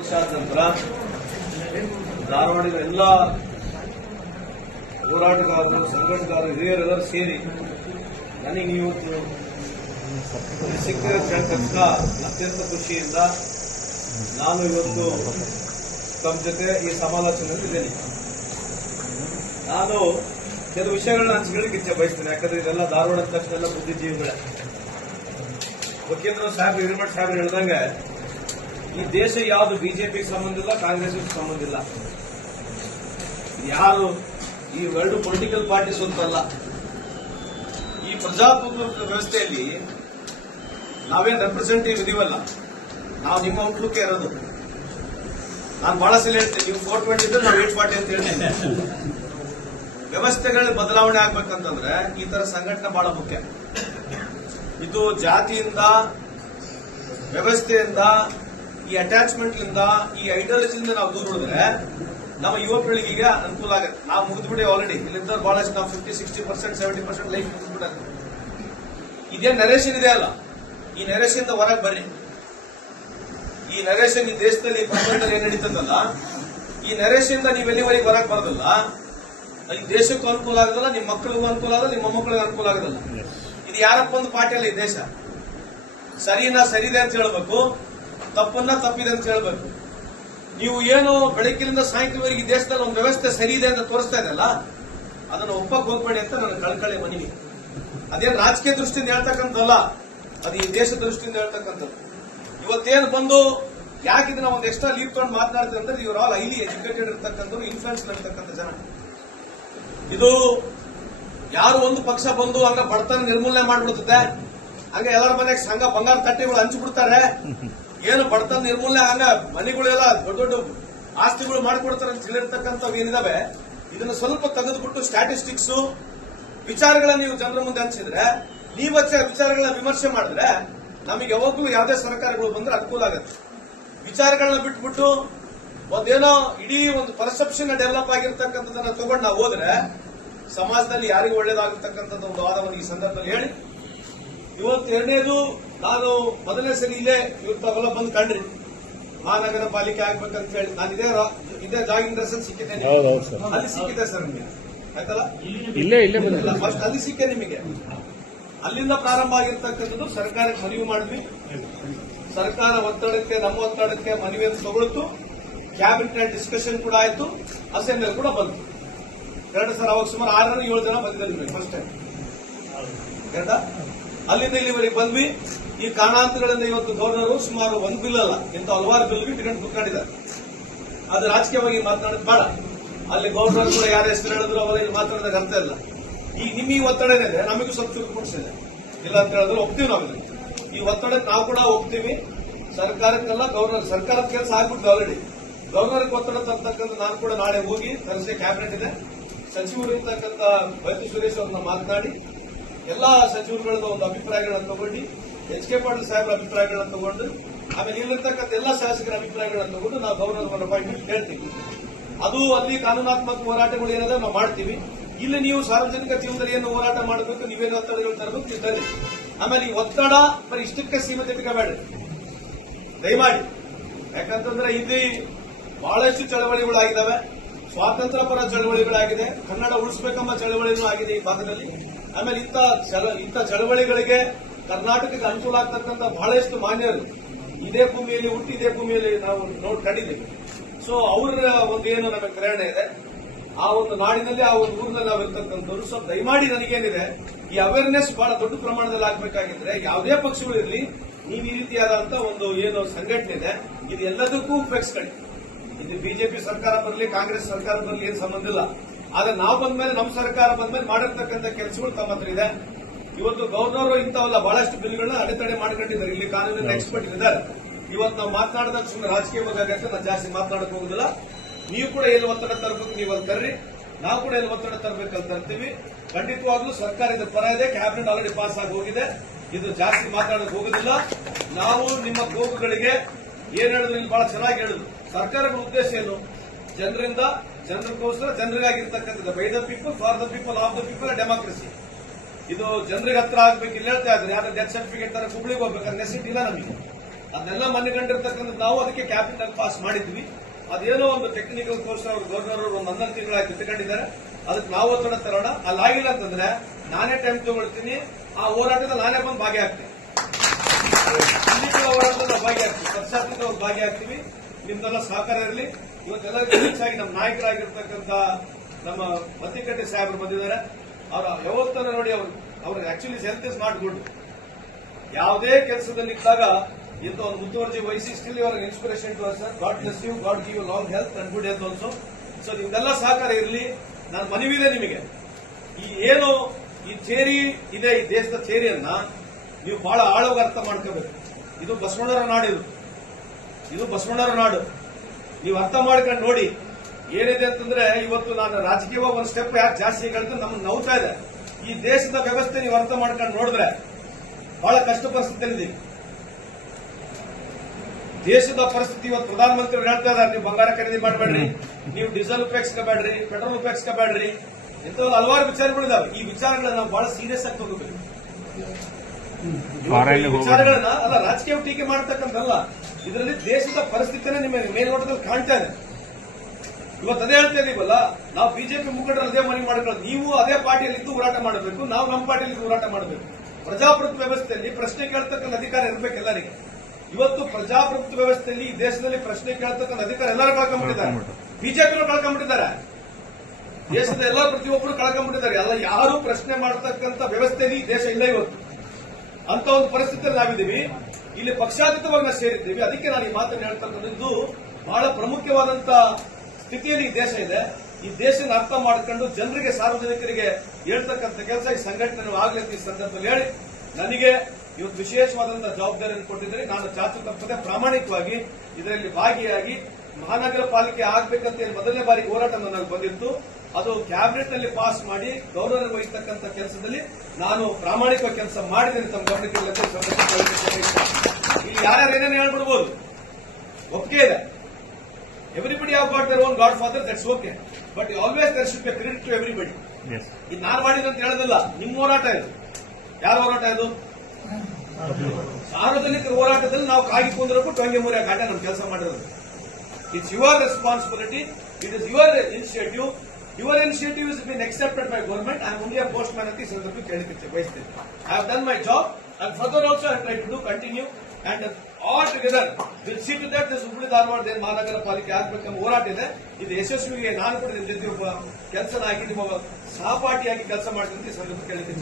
ನಂತರ ಧಾರವಾಡದ ಎಲ್ಲ ಹೋರಾಟಗಾರರು ಸಂಘಟನೆಗಾರರು ಹಿರಿಯರೆಲ್ಲರೂ ಸೇರಿ ನನಗೆ ಇವತ್ತು ಸಿಕ್ಕಿದ ತಕ್ಷಣ ಅತ್ಯಂತ ಖುಷಿಯಿಂದ ನಾನು ಇವತ್ತು ತಮ್ಮ ಜೊತೆ ಈ ಸಮಾಲೋಚನೆಯಲ್ಲಿದ್ದೇನೆ. ನಾನು ಕೆಲವು ವಿಷಯಗಳನ್ನ ಹಂಚಿಕೊಳ್ಳಿಕ್ಕೆ ಇಚ್ಛೆ ಬಯಸ್ತೇನೆ. ಯಾಕಂದ್ರೆ ಇದೆಲ್ಲ ಧಾರವಾಡ ತಕ್ಷಣ ಎಲ್ಲ ಬುದ್ಧಿಜೀವಿಗಳೇ. ವಕೀಲರು ಸಾಹೇಬ್ ಹಿರೇಮಠ ಸಾಹೇಬ್ ಹೇಳ್ದಂಗೆ ಈ ದೇಶ ಯಾವುದು ಬಿಜೆಪಿಗೆ ಸಂಬಂಧ ಇಲ್ಲ, ಕಾಂಗ್ರೆಸ್ಗೆ ಸಂಬಂಧ ಇಲ್ಲ. ಯಾರು ಈ ಎರಡು ಪೊಲಿಟಿಕಲ್ ಪಾರ್ಟೀಸ್ ಅಂತಲ್ಲ. ಈ ಪ್ರಜಾಪ್ರಭುತ್ವ ವ್ಯವಸ್ಥೆಯಲ್ಲಿ ನಾವೇನ್ ರೆಪ್ರೆಸೆಂಟೇಟಿವ್ ಇದೀವಲ್ಲ, ನಾವು ನಿಮ್ಮ ಹುಟ್ಟಲಿಕ್ಕೆ ಇರೋದು. ನಾನು ಬಹಳ ಸಲ ಹೇಳ್ತೇನೆ, ನೀವು 420 ಇದ್ರೆ ನಾವು 840 ಅಂತ ಹೇಳ್ತೇನೆ. ವ್ಯವಸ್ಥೆಗಳ ಬದಲಾವಣೆ ಆಗ್ಬೇಕಂತಂದ್ರೆ ಈ ತರ ಸಂಘಟನೆ ಬಹಳ ಮುಖ್ಯ. ಇದು ಜಾತಿಯಿಂದ, ವ್ಯವಸ್ಥೆಯಿಂದ, ಈ ಅಟ್ಯಾಚ್ಮೆಂಟ್ಲಿಂದ, ಈ ಐಡಿಯಾಲಜಿಯಿಂದ ನಾವು ದೂರ ಉಳಿದ್ರೆ ನಮ್ಮ ಯುವ ಪೀಳಿಗೆಗೆ ಅನುಕೂಲ ಆಗುತ್ತೆ. ನಾವು ಮುಗಿದ್ಬಿಡಿ ಆಲ್ರೆಡಿ. ಇಲ್ಲಿಂದ ಬಹಳಷ್ಟು ನಾವು 50-60%, 70% ಲೈಫ್ ಮುಗಿದ್ಬಿಟ್ಟು ಇದೇನು ನರೇಶನ್ ಇದೆ ಅಲ್ಲ, ಈ ನರೇಶನ್ ಹೊರಗೆ ಬರ್ರಿ. ಈ ನರೇಶನ್ ಈ ದೇಶದಲ್ಲಿ, ಪ್ರಪಂಚದಲ್ಲಿ ಏನ್ ನಡೀತದಲ್ಲ, ಈ ನರೇಶನ್ ನೀವೆಲ್ಲಿವರೆಗೆ ಹೊರಗೆ ಬರೋದಲ್ಲ, ಈ ದೇಶಕ್ಕೂ ಅನುಕೂಲ ಆಗೋದಲ್ಲ, ನಿಮ್ಮ ಮಕ್ಕಳಿಗೂ ಅನುಕೂಲ ಆಗೋಲ್ಲ, ನಿಮ್ಮ ಮೊಮ್ಮಕ್ಕಳಿಗೂ ಅನುಕೂಲ ಆಗೋದಲ್ಲ. ಇದು ಯಾರಪ್ಪ ಒಂದು ಪಾರ್ಟಿಯಲ್ಲ ಈ ದೇಶ. ಸರಿನಾ ಸರಿದೆ ಅಂತ ಹೇಳ್ಬೇಕು, ತಪ್ಪನ್ನ ತಪ್ಪಿದೆ ಅಂತ ಹೇಳ್ಬೇಕು. ನೀವು ಏನು ಬೆಳಗ್ಗಿನಿಂದ ಸಾಯಂಕಾಲವರೆಗೆ ಈ ದೇಶದಲ್ಲಿ ಒಂದು ವ್ಯವಸ್ಥೆ ಸರಿ ಇದೆ ಅಂತ ತೋರಿಸ್ತಾ ಇದೆಯಲ್ಲ, ಅದನ್ನು ಒಪ್ಪಕ್ಕೆ ಹೋಗ್ಬೇಡಿ ಅಂತ ನನ್ನ ಕಳ್ಕಳಿ ಮನವಿ. ಅದೇನು ರಾಜಕೀಯ ದೃಷ್ಟಿಯಿಂದ ಹೇಳ್ತಕ್ಕಂಥಲ್ಲ, ಅದು ಈ ದೇಶದ ದೃಷ್ಟಿಯಿಂದ ಹೇಳ್ತಕ್ಕಂಥದ್ದು. ಇವತ್ತೇನು ಬಂದು ಯಾಕಿದ್ರೆ ನಾವು ಒಂದು ಎಕ್ಸ್ಟ್ರಾ ಲೀವ್ ತಗೊಂಡು ಮಾತನಾಡ್ತೀವಿ ಅಂದ್ರೆ, ಇವರು ಆಲ್ ಹೈಲಿ ಎಜುಕೇಟೆಡ್ ಇರ್ತಕ್ಕಂಥವ್ರು, ಇನ್ಫ್ಲೂಯೆನ್ಸ್ ಇರ್ತಕ್ಕಂಥ ಜನ. ಇದು ಯಾರು ಒಂದು ಪಕ್ಷ ಬಂದು ಹಂಗ ಬಡತನ ನಿರ್ಮೂಲನೆ ಮಾಡ್ಬಿಡುತ್ತೆ, ಹಂಗ ಎಲ್ಲರ ಮನೆಗೆ ಸಂಘ ಬಂಗಾರ ತಟ್ಟೆಗಳು ಹಂಚಿಬಿಡ್ತಾರೆ. ಏನು ಬಡತನ ನಿರ್ಮೂಲನೆ ಹಂಗ ಮನೆಗಳೆಲ್ಲ ದೊಡ್ಡ ದೊಡ್ಡ ಆಸ್ತಿಗಳು ಮಾಡಿಕೊಡ್ತಾರೆ ಅಂತ ಹೇಳಿರ್ತಕ್ಕಂಥವು ಏನಿದಾವೆ, ಇದನ್ನ ಸ್ವಲ್ಪ ತೆಗೆದುಬಿಟ್ಟು ಸ್ಟ್ಯಾಟಿಸ್ಟಿಕ್ಸ್ ವಿಚಾರಗಳನ್ನ ನೀವು ಜನರ ಮುಂದೆ ಹಂಚಿದ್ರೆ, ನೀವು ವಿಚಾರಗಳನ್ನ ವಿಮರ್ಶೆ ಮಾಡಿದ್ರೆ ನಮಗೆ ಯಾವಾಗಲೂ ಯಾವುದೇ ಸರ್ಕಾರಗಳು ಬಂದ್ರೆ ಅನುಕೂಲ ಆಗುತ್ತೆ. ವಿಚಾರಗಳನ್ನ ಬಿಟ್ಬಿಟ್ಟು ಒಂದೇನೋ ಇಡೀ ಒಂದು ಪರ್ಸೆಪ್ಷನ್ ಡೆವಲಪ್ ಆಗಿರ್ತಕ್ಕಂಥದನ್ನ ತಗೊಂಡು ನಾವು ಹೋದ್ರೆ ಸಮಾಜದಲ್ಲಿ ಯಾರಿಗೂ ಒಳ್ಳೇದಾಗಿರ್ತಕ್ಕಂಥದ್ದು ಒಂದು ವಾದವನ್ನು ಈ ಸಂದರ್ಭದಲ್ಲಿ ಹೇಳಿ, ಇವತ್ತು ಎರಡನೇದು, ನಾನು ಮೊದಲನೇ ಸರಿ ಇವತ್ತಾವೆಲ್ಲ ಬಂದು ಕಂಡ್ರಿ ಮಹಾನಗರ ಪಾಲಿಕೆ ಆಗ್ಬೇಕಂತ ಹೇಳಿ ನಾನು ಇದೇ ಜಾಗಿಂಗ್ ಡ್ರೆಸ್ ಸಿಕ್ಕಿದ್ದೇನೆ. ಅಲ್ಲಿ ಸಿಕ್ಕಿದೆ ಸರ್ ನಿಮಗೆ, ಆಯ್ತಲ್ಲ? ಫಸ್ಟ್ ಅಲ್ಲಿ ಸಿಕ್ಕೇ ನಿಮಗೆ. ಅಲ್ಲಿಂದ ಪ್ರಾರಂಭ ಆಗಿರ್ತಕ್ಕಂಥದ್ದು ಸರ್ಕಾರಕ್ಕೆ ಮನವಿ ಮಾಡಿದ್ವಿ. ಸರ್ಕಾರ ಒತ್ತಡಕ್ಕೆ, ನಮ್ಮ ಒತ್ತಡಕ್ಕೆ ಮನವಿಯನ್ನು ತಗೊಳ್ತು. ಕ್ಯಾಬಿನೆಟ್ ಡಿಸ್ಕಷನ್ ಕೂಡ ಆಯ್ತು, ಅಸೆಂಬ್ಲಿ ಕೂಡ ಬಂತು. ಎರಡು ಸರ್ ಅವಾಗ ಸುಮಾರು 6-7 ಜನ ಬಂದಿದ್ದಾರೆ ಫಸ್ಟ್ ಟೈಮ್. ಅಲ್ಲಿಂದ ಇಲ್ಲಿವರೆಗೆ ಬಂದ್ವಿ. ಈ ಕಾರಣಾಂತರಗಳಿಂದ ಇವತ್ತು ಗವರ್ನರ್ ಸುಮಾರು ಒಂದು ಬಿಲ್ ಅಲ್ಲ, ಇಂಥ ಹಲವಾರು ಬಿಲ್ಗೆ ಟಿಕೆಟ್ ಕುತ್ಕೊಂಡಿದ್ದಾರೆ. ಅದು ರಾಜಕೀಯವಾಗಿ ಮಾತನಾಡೋದು ಬೇಡ. ಅಲ್ಲಿ ಗವರ್ನರ್ ಕೂಡ ಯಾರು ಹೆಸರು ಹೇಳಿದ್ರು ಅವರಲ್ಲಿ ಮಾತನಾಡೋದಕ್ಕೆ ಅರ್ಥ ಇಲ್ಲ. ಈಗ ನಿಮ್ಮ ಈ ಒತ್ತಡ ಏನಿದೆ ನಮಗೂ ಸ್ವಲ್ಪ ಚುರುಕು ಕೊಡಿಸಿದೆ, ಇಲ್ಲ ಅಂತ ಹೇಳಿದ್ರು ಒಪ್ತೀವಿ. ನಾವು ಈ ಒತ್ತಡಕ್ಕೆ ನಾವು ಕೂಡ ಒಪ್ತೀವಿ. ಸರ್ಕಾರಕ್ಕೆಲ್ಲ ಗವರ್ನರ್, ಸರ್ಕಾರದ ಕೆಲಸ ಆಗ್ಬಿಟ್ಟು ಆಲ್ರೆಡಿ ಗವರ್ನರ್ಗೆ ಒತ್ತಡ ತರ್ತಕ್ಕಂಥ ನಾನು ಕೂಡ ನಾಳೆ ಹೋಗಿ ತರಿಸಿ ಕ್ಯಾಬಿನೆಟ್ ಇದೆ, ಸಚಿವರು ಇರ್ತಕ್ಕಂಥ ಬೈತು ಸುರೇಶ್ ಅವ್ರನ್ನ ಮಾತನಾಡಿ ಎಲ್ಲಾ ಸಚಿವರುಗಳನ್ನ ಒಂದು ಅಭಿಪ್ರಾಯಗಳನ್ನ ತಗೊಂಡು, HK ಪಾಟೀಲ್ ಸಾಹೇಬ್ರ ಅಭಿಪ್ರಾಯಗಳನ್ನ ತಗೊಂಡು, ಆಮೇಲೆ ಇಲ್ಲಿರ್ತಕ್ಕಂಥ ಎಲ್ಲಾ ಶಾಸಕರ ಅಭಿಪ್ರಾಯಗಳನ್ನ ತಗೊಂಡು ನಾವು ಗವರ್ನರ್ ಅಪಾಯಿಂಟ್ಮೆಂಟ್ ಹೇಳ್ತೀವಿ. ಅದು ಅಲ್ಲಿ ಕಾನೂನಾತ್ಮಕ ಹೋರಾಟಗಳು ಏನಾದ್ರೆ ನಾವು ಮಾಡ್ತೀವಿ. ಇಲ್ಲಿ ನೀವು ಸಾರ್ವಜನಿಕ ಜೀವನದಲ್ಲಿ ಏನು ಹೋರಾಟ ಮಾಡಬೇಕು, ನೀವೇನು ಒತ್ತಡಗಳು ತರಬೇಕು, ನೀವು ತರ್ರಿ. ಆಮೇಲೆ ಈ ಒತ್ತಡ ಬರೀ ಇಷ್ಟಕ್ಕೆ ಸೀಮಿತ ಇಟ್ಕೋಬೇಡಿ ದಯಮಾಡಿ. ಯಾಕಂತಂದ್ರೆ ಇಲ್ಲಿ ಬಹಳಷ್ಟು ಚಳವಳಿಗಳಾಗಿದ್ದಾವೆ, ಸ್ವಾತಂತ್ರ್ಯ ಪರ ಚಳವಳಿಗಳಾಗಿದೆ, ಕನ್ನಡ ಉಳಿಸಬೇಕೆಂಬ ಚಳವಳಿಗಳು ಆಗಿದೆ ಈ ಭಾಗದಲ್ಲಿ. ಆಮೇಲೆ ಇಂಥ ಚಳವಳಿಗಳಿಗೆ ಕರ್ನಾಟಕಕ್ಕೆ ಅನುಕೂಲ ಆಗ್ತಕ್ಕಂಥ ಬಹಳಷ್ಟು ಮಾನ್ಯರು ಇದೇ ಭೂಮಿಯಲ್ಲಿ ಹುಟ್ಟಿ ಇದೇ ಭೂಮಿಯಲ್ಲಿ ನಾವು ಕಂಡಿದ್ದೇವೆ. ಸೊ ಅವರ ಒಂದು ಏನು ನಮಗೆ ಪ್ರೇರಣೆ ಇದೆ, ಆ ಒಂದು ನಾಡಿನಲ್ಲಿ, ಆ ಒಂದು ಊರಿನಲ್ಲಿ ನಾವು ಇರ್ತಕ್ಕಂಥವ್ರು. ಸೊ ದಯಮಾಡಿ ನನಗೇನಿದೆ, ಈ ಅವೇರ್ನೆಸ್ ಬಹಳ ದೊಡ್ಡ ಪ್ರಮಾಣದಲ್ಲಿ ಆಗ್ಬೇಕಾಗಿದ್ರೆ ಯಾವುದೇ ಪಕ್ಷಗಳು ಇರಲಿ, ನೀವು ಈ ರೀತಿಯಾದಂತಹ ಒಂದು ಏನು ಸಂಘಟನೆ ಇದೆ, ಇದು ಎಲ್ಲದಕ್ಕೂ ಉಪಯೋಗಿಸ್ಕೊಳ್ಳಿ. ಇದು ಬಿಜೆಪಿ ಸರ್ಕಾರ ಬರಲಿ, ಕಾಂಗ್ರೆಸ್ ಸರ್ಕಾರ ಬರಲಿ, ಏನು ಸಂಬಂಧ ಇಲ್ಲ. ಆದ್ರೆ ನಾವು ಬಂದ್ಮೇಲೆ, ನಮ್ಮ ಸರ್ಕಾರ ಬಂದ್ಮೇಲೆ ಮಾಡಿರ್ತಕ್ಕಂಥ ಕೆಲಸಗಳು ತಮ್ಮ ಹತ್ರ ಇದೆ. ಇವತ್ತು ಗವರ್ನರ್ ಇಂಥವಲ್ಲ ಬಹಳಷ್ಟು ಬಿಲ್ಗಳನ್ನ ಅಡೆತಡೆ ಮಾಡ್ಕೊಂಡಿದ್ದಾರೆ. ಇಲ್ಲಿ ಕಾನೂನಿನ ಎಕ್ಸ್ಪರ್ಟ್ ಇದ್ದಾರೆ. ಇವತ್ತು ನಾವು ಮಾತನಾಡಿದಾಗ ಸುಮ್ಮನೆ ರಾಜಕೀಯವಾಗಿ ನಾನು ಜಾಸ್ತಿ ಮಾತನಾಡಕ್ ಹೋಗುದಿಲ್ಲ. ನೀವು ಕೂಡ ಎಲ್ಲಿ ಒತ್ತಡ ತರಬೇಕು ನೀವು ಅಲ್ಲಿ ತರ್ರಿ, ನಾವು ಕೂಡ ಎಲ್ಲಿ ಒತ್ತಡ ತರಬೇಕಂತ ತರ್ತೀವಿ. ಖಂಡಿತವಾಗ್ಲೂ ಸರ್ಕಾರ ಇದ್ರ ಪರ ಇದೆ. ಕ್ಯಾಬಿನೆಟ್ ಆಲ್ರೆಡಿ ಪಾಸ್ ಆಗಿ ಹೋಗಿದೆ. ಇದು ಜಾಸ್ತಿ ಮಾತನಾಡಕ್ ಹೋಗುದಿಲ್ಲ. ನಾವು ನಿಮ್ಮ ಕೂಗುಗಳಿಗೆ ಏನ್ ಹೇಳಿದ್ರು, ಇಲ್ಲಿ ಬಹಳ ಚೆನ್ನಾಗಿ ಹೇಳಿದ್ರು. ಸರ್ಕಾರದ ಉದ್ದೇಶ ಏನು? ಜನರಿಂದ, ಜನರಿಗೋಸ್ಕರ, ಜನರಿಗಾಗಿರ್ತಕ್ಕಂಥದ್ದು. By the people, for the people, of the people, democracy. ಇದು ಜನರಿಗೆ ಹತ್ರ ಆಗ್ಬೇಕು. ಇಲ್ಲಿ ಹೇಳ್ತಾ ಇದ್ರೆ ಯಾರು ಡೆತ್ ಸರ್ಟಿಫಿಕೇಟ್ ತರ ಹುಬ್ಳಿಗೆ ಹೋಗ್ಬೇಕಾದ್ರೆ ನೆಸಿಟಿ ಇಲ್ಲ ನಮಗೆ. ಅದನ್ನೆಲ್ಲ ಮನಗಂಡಿರ್ತಕ್ಕಂಥ ನಾವು ಅದಕ್ಕೆ ಕ್ಯಾಬಿನೆಟ್ ಪಾಸ್ ಮಾಡಿದ್ವಿ. ಅದೇನೋ ಒಂದು ಟೆಕ್ನಿಕಲ್ ಕೋರ್ಸ್ ಅವರು ಗವರ್ನರ್ ಅವರು ಒಂದು 11 ತಿಂಗಳಾಗಿ ಇಟ್ಕೊಂಡಿದ್ದಾರೆ. ಅದಕ್ಕೆ ನಾವು ಒತ್ತಡ ತರೋಣ. ಅಲ್ಲಾಗಿಲ್ಲ ಅಂತಂದ್ರೆ ನಾನೇ ಟೈಮ್ ತಗೊಳ್ತೀನಿ. ಆ ಹೋರಾಟದಲ್ಲಿ ನಾನೇ ಬಂದು ಭಾಗಿಯಾಗ್ತೀನಿ. ಹೋರಾಟದಲ್ಲಿ ಭಾಗಿಯಾಗ್ತೀವಿ, ಪಕ್ಷಾತೀತ ಭಾಗಿಯಾಗ್ತೀವಿ. ನಿಮ್ದೆಲ್ಲ ಸಹಕಾರ ಇರಲಿ. ಇವತ್ತೆಲ್ಲರಿಗೂ ಹೆಚ್ಚಾಗಿ ನಮ್ಮ ನಾಯಕರಾಗಿರ್ತಕ್ಕಂಥ ನಮ್ಮ ಮತ್ತಿಕಟ್ಟಿ ಸಾಹೇಬರು ಬಂದಿದ್ದಾರೆ. ಅವರ ಯಾವತ್ತನ್ನ ನೋಡಿ ಅವ್ರಿಗೆ actually health is not good. ಯಾವುದೇ ಕೆಲಸದಲ್ಲಿ ಇದ್ದಾಗ ಇಂಥ ಒಂದು ಮುತುವರ್ಜಿ ವಹಿಸಿ ಸ್ಟಿಲ್ ಇವರ inspiration to sir. God bless you, god give you long health and good health also. So ನಿಮ್ದೆಲ್ಲ ಸಹಕಾರ ಇರಲಿ. ನಾನು ಮನವಿದೆ ನಿಮಗೆ, ಈ ಚೇರಿ ಇದೆ, ಈ ದೇಶದ ಚೇರಿಯನ್ನ ನೀವು ಬಹಳ ಆಳವಾಗಿ ಅರ್ಥ ಮಾಡ್ಕೋಬೇಕು. ಇದು ಬಸವಣ್ಣರ ನಾಡು, ಇದು ಬಸವಣ್ಣರ ನಾಡು. ನೀವು ಅರ್ಥ ಮಾಡ್ಕೊಂಡು ನೋಡಿ ಏನಿದೆ ಅಂತಂದ್ರೆ, ಇವತ್ತು ನಾನು ರಾಜಕೀಯವಾಗಿ ಒಂದು ಸ್ಟೆಪ್ ಯಾಕೆ ಜಾಸ್ತಿ ಹೇಳ್ತಾ ನಮ್ಗೆ ನೋವ್ತಾ ಇದೆ. ಈ ದೇಶದ ವ್ಯವಸ್ಥೆ ನೀವು ಅರ್ಥ ಮಾಡ್ಕೊಂಡು ನೋಡಿದ್ರೆ ಬಹಳ ಕಷ್ಟ ಪರಿಸ್ಥಿತಿಯಲ್ಲಿದ್ದೀವಿ. ದೇಶದ ಪರಿಸ್ಥಿತಿ ಇವತ್ತು ಪ್ರಧಾನಮಂತ್ರಿಗಳು ಹೇಳ್ತಾ ಇದ್ದಾರೆ, ನೀವು ಬಂಗಾರ ಖರೀದಿ ಮಾಡಬೇಡ್ರಿ, ನೀವು ಡೀಸೆಲ್ ಉಪಯೋಗಿಸ್ಕೋಬೇಡ್ರಿ, ಪೆಟ್ರೋಲ್ ಉಪಯೋಗಿಸ್ಕೋಬೇಡ್ರಿ, ಇಂಥದ್ದು ಹಲವಾರು ವಿಚಾರಗಳಿದಾವೆ. ಈ ವಿಚಾರಗಳನ್ನ ನಾವು ಬಹಳ ಸೀರಿಯಸ್ ಆಗಿ ತಗೋಬೇಕು. ವಿಚಾರಗಳನ್ನ ಅಲ್ಲ ರಾಜಕೀಯ ಟೀಕೆ ಮಾಡ್ತಕ್ಕಂಥಲ್ಲ, ಇದರಲ್ಲಿ ದೇಶದ ಪರಿಸ್ಥಿತಿನೇ ನಿಮಗೆ ಮೇಲ್ನೋಟದಲ್ಲಿ ಕಾಣ್ತಾ ಇದೆ. ಇವತ್ತು ಅದೇ ಹೇಳ್ತಾ ಇದೀವಲ್ಲ, ನಾವು ಬಿಜೆಪಿ ಮುಖಂಡರು ಅದೇ ಮನವಿ ಮಾಡ್ಕೊಳ್ಳೋದು. ನೀವು ಅದೇ ಪಾರ್ಟಿಯಲ್ಲಿ ಇದ್ದು ಹೋರಾಟ ಮಾಡಬೇಕು, ನಾವು ನಮ್ಮ ಪಾರ್ಟಿಯಲ್ಲಿ ಹೋರಾಟ ಮಾಡಬೇಕು. ಪ್ರಜಾಪ್ರಭುತ್ವ ವ್ಯವಸ್ಥೆಯಲ್ಲಿ ಪ್ರಶ್ನೆ ಕೇಳ್ತಕ್ಕಂಥ ಅಧಿಕಾರ ಇರಬೇಕು ಎಲ್ಲರಿಗೆ. ಇವತ್ತು ಪ್ರಜಾಪ್ರಭುತ್ವ ವ್ಯವಸ್ಥೆಯಲ್ಲಿ ಈ ದೇಶದಲ್ಲಿ ಪ್ರಶ್ನೆ ಕೇಳ್ತಕ್ಕಂಥ ಅಧಿಕಾರ ಎಲ್ಲರೂ ಕಳ್ಕೊಂಡ್ಬಿಟ್ಟಿದ್ದಾರೆ. ಬಿಜೆಪಿಯವರು ಕಳ್ಕೊಂಡ್ಬಿಟ್ಟಿದ್ದಾರೆ. ದೇಶದ ಎಲ್ಲ ಪ್ರತಿಯೊಬ್ಬರು ಕಳ್ಕೊಂಡ್ಬಿಟ್ಟಿದ್ದಾರೆ. ಎಲ್ಲ ಯಾರು ಪ್ರಶ್ನೆ ಮಾಡತಕ್ಕಂಥ ವ್ಯವಸ್ಥೆಯಲ್ಲಿ ಈ ದೇಶ ಇಲ್ಲ ಇವತ್ತು. ಅಂತ ಒಂದು ಪರಿಸ್ಥಿತಿಯಲ್ಲಿ ನಾವಿದ್ದೀವಿ. ಇಲ್ಲಿ ಪಕ್ಷಾತೀತವಾಗಿ ನಾವು ಸೇರಿದ್ದೀವಿ. ಅದಕ್ಕೆ ನಾನು ಈ ಮಾತನ್ನು ಹೇಳ್ತಕ್ಕಂಥದ್ದು ಬಹಳ ಪ್ರಮುಖವಾದಂತ ಸ್ಥಿತಿಯಲ್ಲಿ ಈ ದೇಶ ಇದೆ. ಈ ದೇಶನ ಅರ್ಥ ಮಾಡಿಕೊಂಡು ಜನರಿಗೆ, ಸಾರ್ವಜನಿಕರಿಗೆ ಹೇಳ್ತಕ್ಕಂಥ ಕೆಲಸ ಈ ಸಂಘಟನೆ ಆಗಲಿ ಅಂತ ಈ ಸಂದರ್ಭದಲ್ಲಿ ಹೇಳಿ, ನನಗೆ ಇವತ್ತು ವಿಶೇಷವಾದಂತಹ ಜವಾಬ್ದಾರಿಯನ್ನು ಕೊಟ್ಟಿದ್ದಾರೆ. ನಾನು ಚಾಚು ತಪ್ಪದೆ ಪ್ರಾಮಾಣಿಕವಾಗಿ ಇದರಲ್ಲಿ ಭಾಗಿಯಾಗಿ ಮಹಾನಗರ ಪಾಲಿಕೆ ಆಗ್ಬೇಕಂತ ಮೊದಲನೇ ಬಾರಿ ಹೋರಾಟ ನನಗೆ ಬಂದಿತ್ತು. ಅದು ಕ್ಯಾಬಿನೆಟ್ ನಲ್ಲಿ ಪಾಸ್ ಮಾಡಿ ಗೌರವ ವಹಿಸತಕ್ಕಂಥ ಕೆಲಸದಲ್ಲಿ ನಾನು ಪ್ರಾಮಾಣಿಕವಾಗಿ ಕೆಲಸ ಮಾಡಿದ್ದೇನೆ. ತಮ್ಮ ಗಮನಕ್ಕೆ ಇಲ್ಲಿ ಯಾರ್ಯಾರು ಏನೇನು ಹೇಳ್ಬಿಡ್ಬೋದು, ಒಪ್ಪಿಗೆ ಇದೆ. Everybody have got their own godfather, that's okay. But always there should be credit to everybody. ಇದು ನಾನು ಮಾಡಿದಂತ ಹೇಳೋದಿಲ್ಲ, ನಿಮ್ಮ ಹೋರಾಟ ಇದು. ಯಾರ ಹೋರಾಟ ಇದು? ಸಾರ್ವಜನಿಕರ ಹೋರಾಟದಲ್ಲಿ ನಾವು ಕಾಗಿ ಕುಂದ್ರಕ್ಕೂ ಟೊಂಗೆ ಮುರಿಯ ಘಾಟ ನಮ್ಮ ಕೆಲಸ ಮಾಡಿರೋದು. It's your responsibility, it is your initiative. Your initiative has been accepted by government. I am only a postman at this bhaiya. I have done my job, and further also I try to do continue, and all together we'll see to that this Hubli Dharwad then Mahanagara Palike ಆಗ್ಬೇಕಂತ ಹೋರಾಟ ಇದೆ. ಇದು ಯಶಸ್ವಿಗೆ ನಾನು ಕೂಡ ನಿಮ್ಮ ಜೊತೆ ಒಬ್ಬ ಕೆಲಸನಾಗಿ, ನಿಮ್ಮ ಸಹಪಾಠಿಯಾಗಿ ಕೆಲಸ ಮಾಡ್ತೀನಿ ಅಂತ ಸಂದರ್ಭ ಕೇಳಲಿಕ್ಕೆ